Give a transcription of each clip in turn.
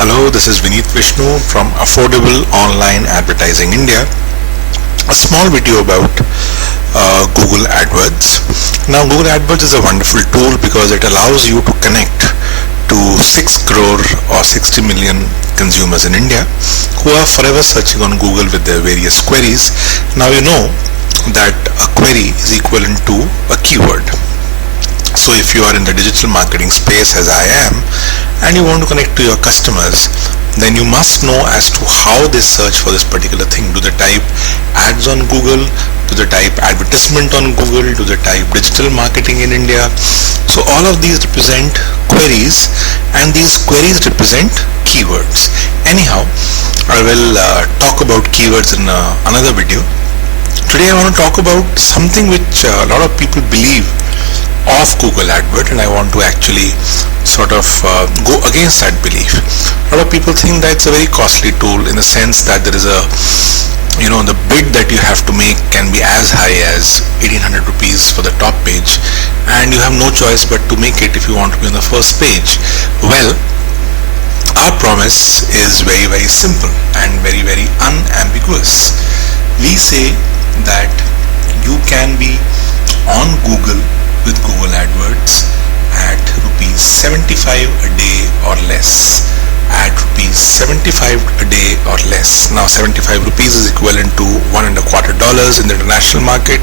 Hello, this is Vineet Vishnu from Affordable Online Advertising India. A small video about Google AdWords. Now, Google AdWords is a wonderful tool because it allows you to connect to 6 crore or 60 million consumers in India who are forever searching on Google with their various queries. Now, you know that a query is equivalent to a keyword. So if you are in the digital marketing space as I am and you want to connect to your customers, then you must know as to how they search for this particular thing. Do they type ads on Google? Do they type advertisement on Google? Do they type digital marketing in India? So all of these represent queries and these queries represent keywords. Anyhow, I will talk about keywords in another video. Today I want to talk about something which a lot of people believe of Google AdWords, and I want to actually sort of go against that belief. A lot of people think that it's a very costly tool in the sense that there is a, the bid that you have to make can be as high as 1800 rupees for the top page, and you have no choice but to make it if you want to be on the first page. Well, our promise is very, very simple and very, very unambiguous. We say that you can be on Google with Google AdWords at rupees 75 a day or less. At rupees 75 a day or less. Now 75 rupees is equivalent to $1.25 in the international market.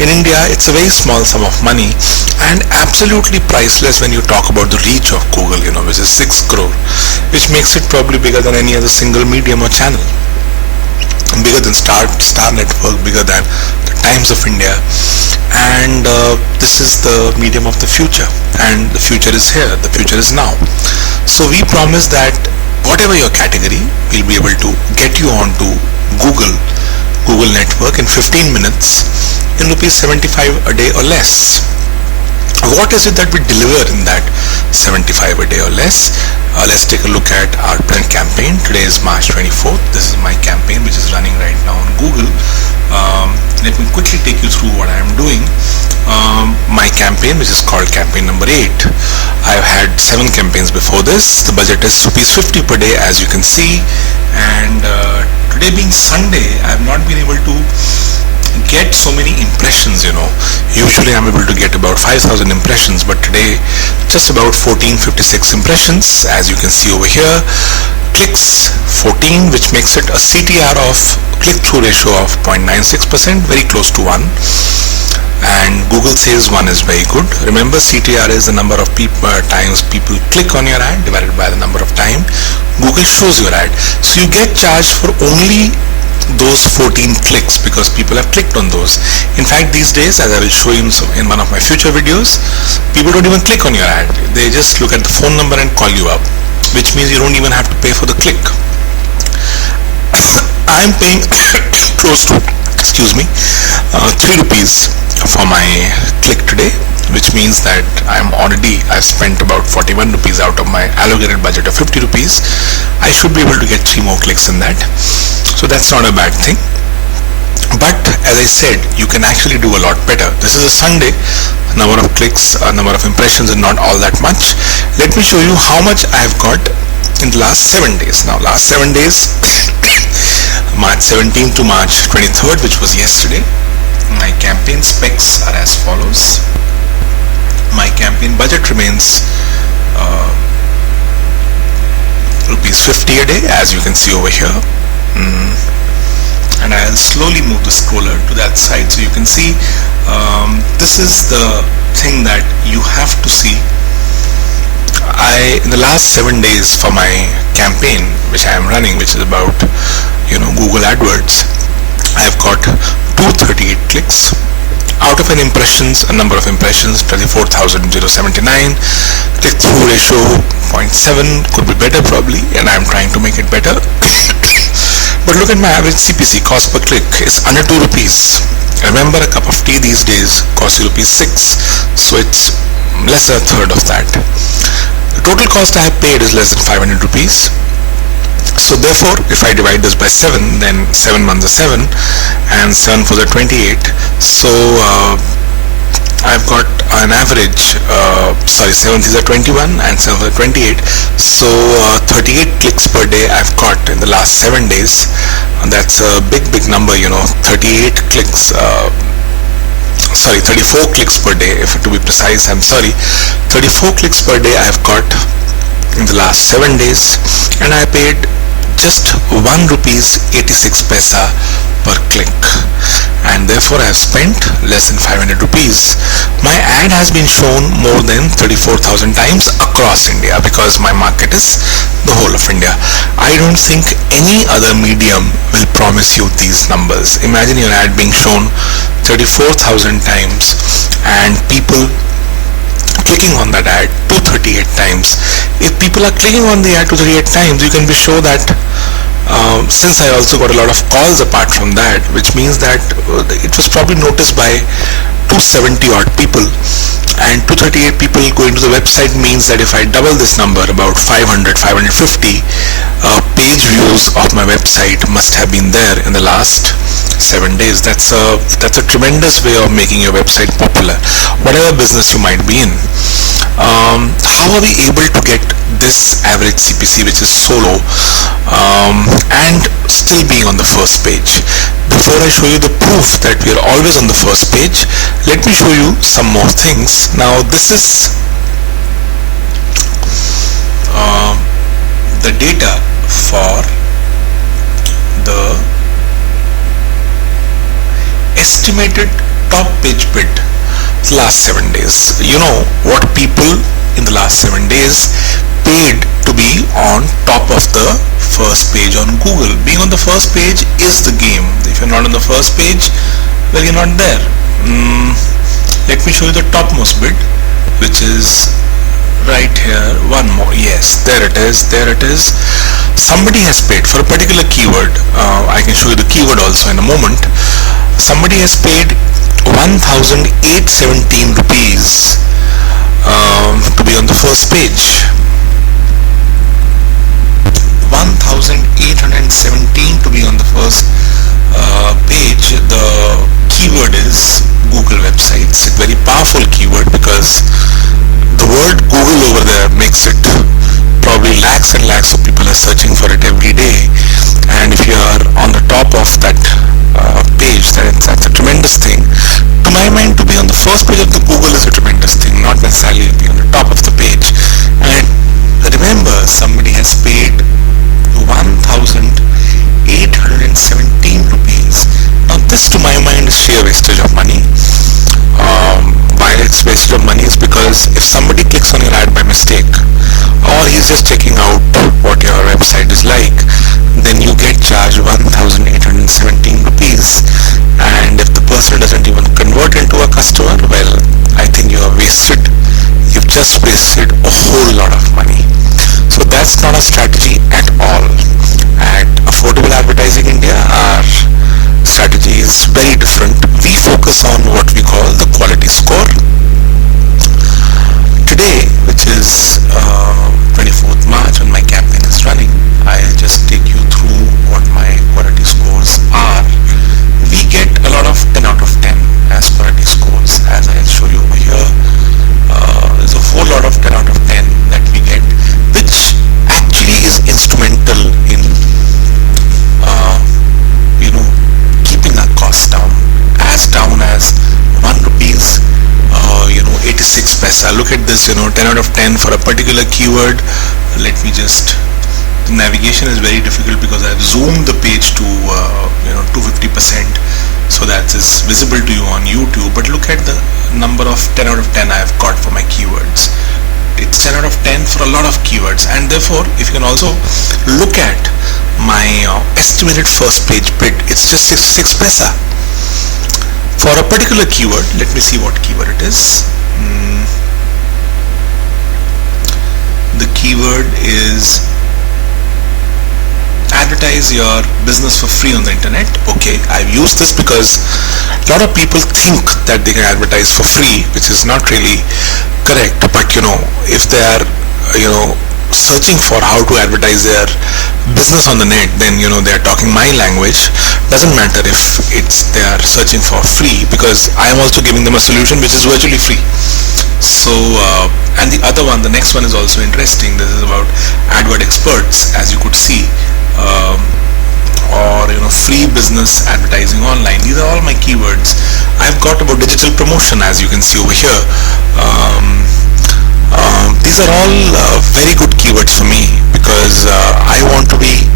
In India, it's a very small sum of money and absolutely priceless when you talk about the reach of Google, which is 6 crore, which makes it probably bigger than any other single medium or channel. Bigger than Star Network, bigger than the Times of India, and this is the medium of the future, and the future is here, the future is now. So we promise that whatever your category, we'll be able to get you onto Google Network in 15 minutes in rupees 75 a day or less. What is it that we deliver in that 75 a day or less? Let's take a look at our print campaign. Today is March 24th. This is my campaign which is running right now on Google. Let me quickly take you through what I am doing. My campaign, which is called campaign number 8. I've had 7 campaigns before this. The budget is rupees 50 per day, as you can see, and today being Sunday, I have not been able to get so many impressions. Usually I'm able to get about 5,000 impressions, but today just about 1456 impressions, as you can see over here. Clicks 14, which makes it a CTR of click-through ratio of 0.96%, very close to 1, and Google says 1 is very good. Remember, CTR is the number of times people click on your ad divided by the number of time Google shows your ad. So you get charged for only those 14 clicks because people have clicked on those. In fact, these days, as I will show you in one of my future videos, people don't even click on your ad. They just look at the phone number and call you up, which means you don't even have to pay for the click. I'm paying close to 3 rupees for my click today, which means that I've spent about 41 rupees out of my allocated budget of 50 rupees. I should be able to get 3 more clicks in that. So that's not a bad thing. But as I said, you can actually do a lot better. This is a Sunday. Number of clicks, number of impressions is not all that much. Let me show you how much I've got in the last 7 days. Now, last 7 days, March 17th to March 23rd, which was yesterday. My campaign specs are as follows. My campaign budget remains rupees 50 a day, as you can see over here. And I'll slowly move the scroller to that side so you can see. This is the thing that you have to see. In the last 7 days for my campaign, which I am running, which is about Google AdWords, I've got 238 clicks. Out of a number of impressions, 24,079. Click-through ratio 0.7, could be better probably, and I'm trying to make it better. But look at my average CPC, cost per click, is under 2 rupees. Remember, a cup of tea these days costs you rupees 6, so it's less than a third of that. The total cost I have paid is less than 500 rupees. So therefore, if I divide this by 7, then 7 months are 7, and 7 for the 28. So I've got an average, 7 these are 21 and 7 are 28, so 38 clicks per day I've got in the last 7 days. And that's a big number, 38 clicks, 34 clicks per day, if to be precise. 34 clicks per day I've got in the last 7 days, and I paid just 1 rupees 86 paisa per click, and therefore I have spent less than 500 rupees. My ad has been shown more than 34,000 times across India, because my market is the whole of India. I don't think any other medium will promise you these numbers. Imagine your ad being shown 34,000 times and people clicking on that ad 238 times. If people are clicking on the ad 238 times, you can be sure that since I also got a lot of calls apart from that, which means that it was probably noticed by 270 odd people, and 238 people going to the website means that if I double this number, about 550 page views of my website must have been there in the last 7 days. That's a tremendous way of making your website popular, whatever business you might be in. How are we able to get this average CPC, which is so low, and still being on the first page? Before I show you the proof that we are always on the first page, let me show you some more things. Now this is the data for the estimated top page bid last 7 days. You know what people in the last 7 days paid to be on top of the first page on Google. Being on the first page is the game. If you're not on the first page, well, you're not there. Let me show you the topmost bid, which is right here. One more. Yes, there it is. Somebody has paid for a particular keyword. I can show you the keyword also in a moment. Somebody has paid 1,817 rupees to be on the first page. 1,817 to be on the first page. The keyword is Google websites. It's a very powerful keyword because the word Google over there makes it probably lakhs and lakhs of people are searching for it every day. And if you are on the top of that page, then that's a tremendous thing. To my mind, to be on the first page of the Google is a tremendous thing, not necessarily to be on the top of the page. And remember, somebody has paid 1,817 rupees. Now this, to my mind, is sheer wastage of money. Why it's wastage of money is because if somebody clicks on your ad by mistake, or he's just checking out what your website is like, then you get charged 1,817 rupees. And if the person doesn't even convert into a customer, well, I think you have wasted. You've just wasted a whole lot of money. So that's not a strategy at all. At Affordable Advertising India, our strategy is very different. We focus on what we call the quality score. Today, which is 24th March, when my campaign is running, I'll just take you through what my quality scores are. We get a lot of 10 out of 10 as quality scores. As I'll show you over here, there's a whole lot of 10 out of 10 that we get, which actually is instrumental in keeping our costs down as 1 rupees 86 paisa. Look at this, 10 out of 10 for a particular keyword. Let me just, the navigation is very difficult because I've zoomed the page to 250%, so that is visible to you on YouTube. But look at the number of 10 out of 10 I've got for my keywords. It's 10 out of 10 for a lot of keywords, and therefore if you can also look at my estimated first page bid, it's just 6 paisa for a particular keyword. Let me see what keyword it is. The keyword is advertise your business for free on the internet. Okay, I've used this because a lot of people think that they can advertise for free, which is not really correct. But if they are searching for how to advertise their business on the net, then they are talking my language. Doesn't matter if they are searching for free, because I am also giving them a solution which is virtually free. So and the other one, the next one is also interesting. This is about AdWord Experts, as you could see, or free business advertising online. These are all my keywords. I've got about digital promotion, as you can see over here. These are all very good keywords for me, because I want to be,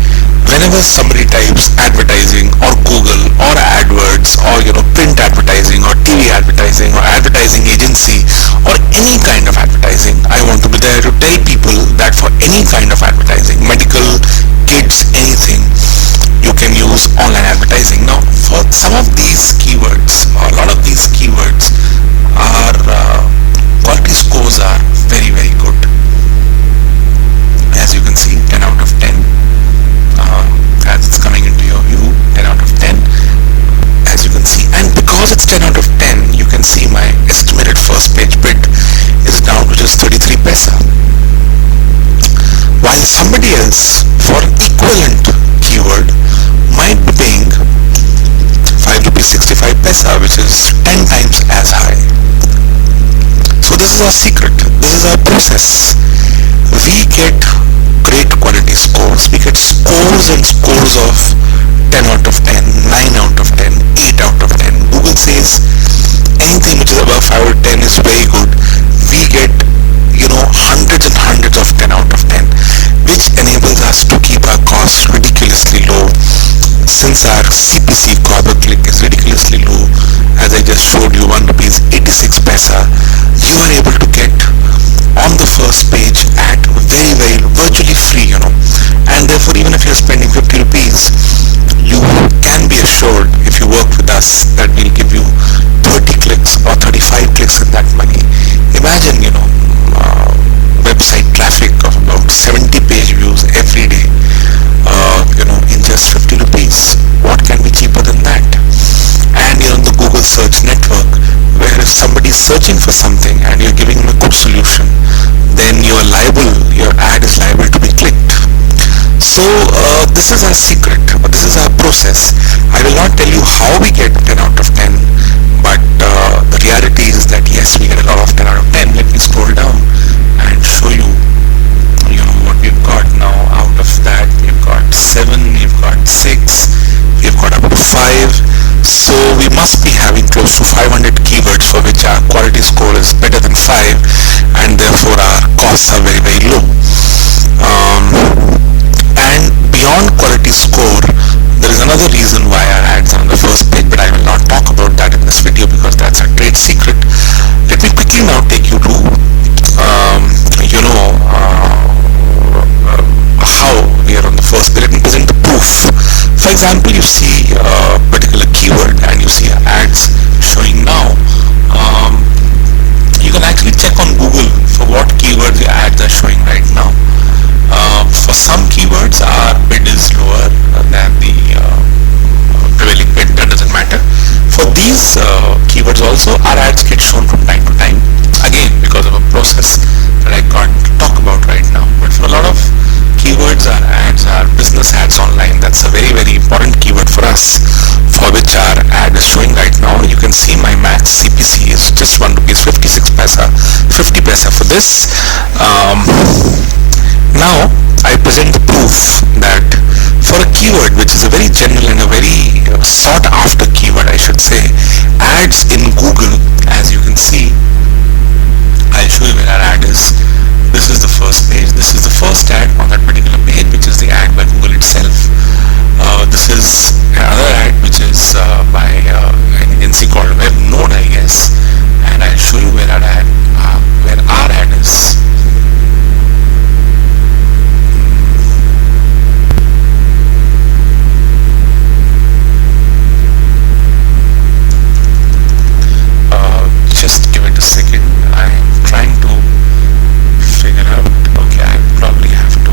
whenever somebody types advertising or Google or AdWords or print advertising or TV advertising or advertising agency or any kind of advertising, I want to be there to tell people that for any kind of advertising, medical, kids, anything, you can use online advertising. Now, for some of these keywords, or a lot of these keywords, our quality scores are very, very good. As you can see, 10 out of 10. As it's coming into your view, 10 out of 10, as you can see. And because it's 10 out of 10, you can see my estimated first page bid is down to just 33 paisa. While somebody else, for an equivalent keyword, might be paying 5 rupees 65 paisa, which is 10 times as high. So this is our secret. This is our process. We get great quality scores. We get scores and scores of 10 out of 10, 9 out of 10, 8 out of 10. Google says anything which is above 5 or 10 is very good. We get hundreds and hundreds of 10 out of 10, which enables us to keep our costs ridiculously low. Since our CPC, cost per click, is ridiculously low, as I just showed you, 1 rupees 86 paisa, you are able to get on the first page at very, very virtually free, and therefore even if you're spending 50 rupees, you can be assured, if you work with us, that we'll give you 30 clicks or 35 clicks in that money. Imagine, website traffic of about 70 page views every day, in just 50 rupees. What can be cheaper than that? And the Google search network, where if somebody is searching for something and you're giving them a good solution, then your ad is liable to be clicked. So this is our secret, or this is our process. I will not tell you how we get 10 out of 10, but the reality is that yes, we get a lot of 10 out of 10. Let me scroll down and show you, what we've got now. Out of that, we've got 7, we've got 6, we've got up to 5. So we must be having close to 500 keywords for which our quality score is better than 5, and therefore our costs are very, very low. And beyond quality score, there is another reason why our ads are on the first page, but I will not talk about that in this video because that's a trade secret. Let me quickly now take you to how we are on the first page. Let me present the proof. For example, you see a particular keyword and you see ads showing now. You can actually check on Google for what keywords your ads are showing right now. For some keywords, our bid is lower than the prevailing bid. That doesn't matter. For these keywords also, our ads get shown from time to time. Again, because of a process that I can't talk about right now. But for a lot of keywords, our ads are business ads online. That's a very, very important keyword for us, for which our ad is showing right now. You can see my max CPC is just 1 rupees 56 paisa, 50 paisa for this. Now I present the proof that for a keyword which is a very general and a very sought after keyword, I should say, ads in Google, as you can see, I'll show you where our ad is. This is the first page. This is the first ad on that particular page, which is the ad by Google itself. This is another ad which is by an agency called WebNode, I guess, and I'll show you where our ad is. Just give it a second. I'm trying to figure out. Okay, I probably have to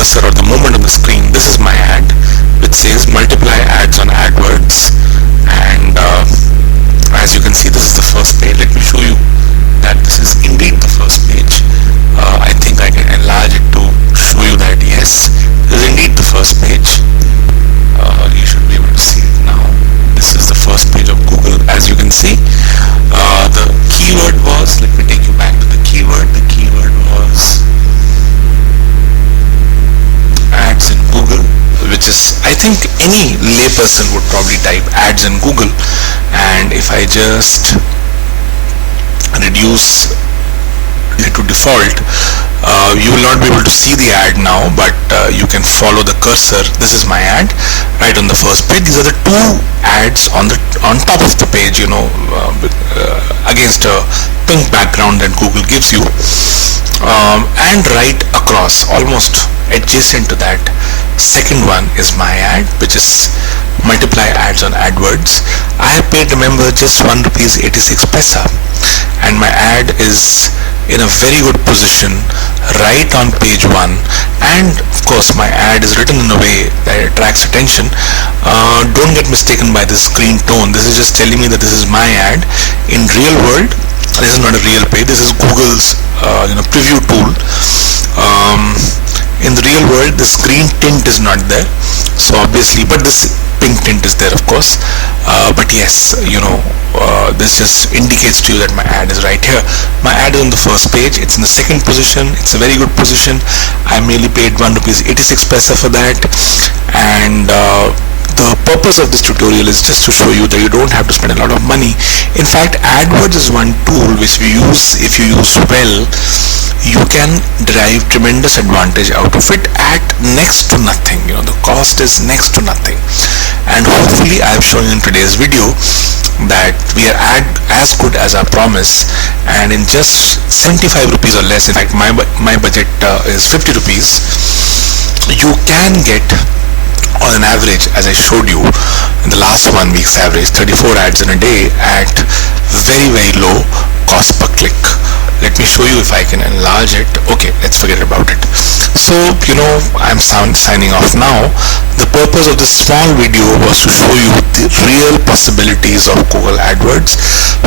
cursor or the movement on the screen, this is my ad which says multiply ads on AdWords, and as you can see, this is the first page. Let me show you that this is indeed the first page. I think I can enlarge it to show you that yes, this is indeed the first page. You should be able to see it now. This is the first page of Google. As you can see, the keyword was, let me take you back to the keyword. The keyword was ads in Google, which is, I think any layperson would probably type ads in Google, and if I just reduce it to default, you will not be able to see the ad now, but you can follow the cursor. This is my ad right on the first page. These are the two ads on top of the page, against a pink background that Google gives you, and right across, almost adjacent to that, second one is my ad, which is multiply ads on AdWords. I have paid, remember, just ₹1.86, and my ad is in a very good position right on page 1, and of course my ad is written in a way that it attracts attention. Don't get mistaken by this screen tone. This is just telling me that this is my ad. In real world, this is not a real page. This is Google's preview tool. In the real world, the screen tint is not there, so obviously, but this pink tint is there, of course. But yes, this just indicates to you that my ad is right here. My ad is on the first page. It's in the second position. It's a very good position. I merely paid ₹1.86 for that, and the purpose of this tutorial is just to show you that you don't have to spend a lot of money. In fact, AdWords is one tool which we use. If you use well, you can derive tremendous advantage out of it at next to nothing. The cost is next to nothing, and hopefully I have shown you in today's video that we are as good as our promise, and in just 75 rupees or less, in fact my budget is 50 rupees, you can get, on an average, as I showed you in the last 1 week's average, 34 ads in a day at very, very low cost per click. Let me show you if I can enlarge it. Okay, let's forget about it. So, I'm signing off now. The purpose of this small video was to show you the real possibilities of Google AdWords.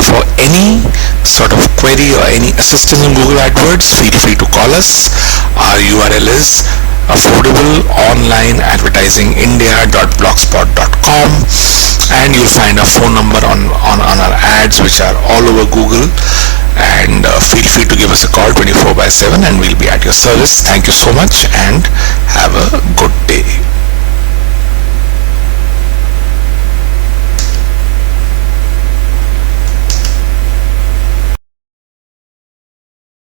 For any sort of query or any assistance in Google AdWords, feel free to call us. Our URL is affordableonlineadvertisingindia.blogspot.com, and you'll find a phone number on our ads, which are all over Google. And feel free to give us a call 24/7, and we'll be at your service. Thank you so much, and have a good day.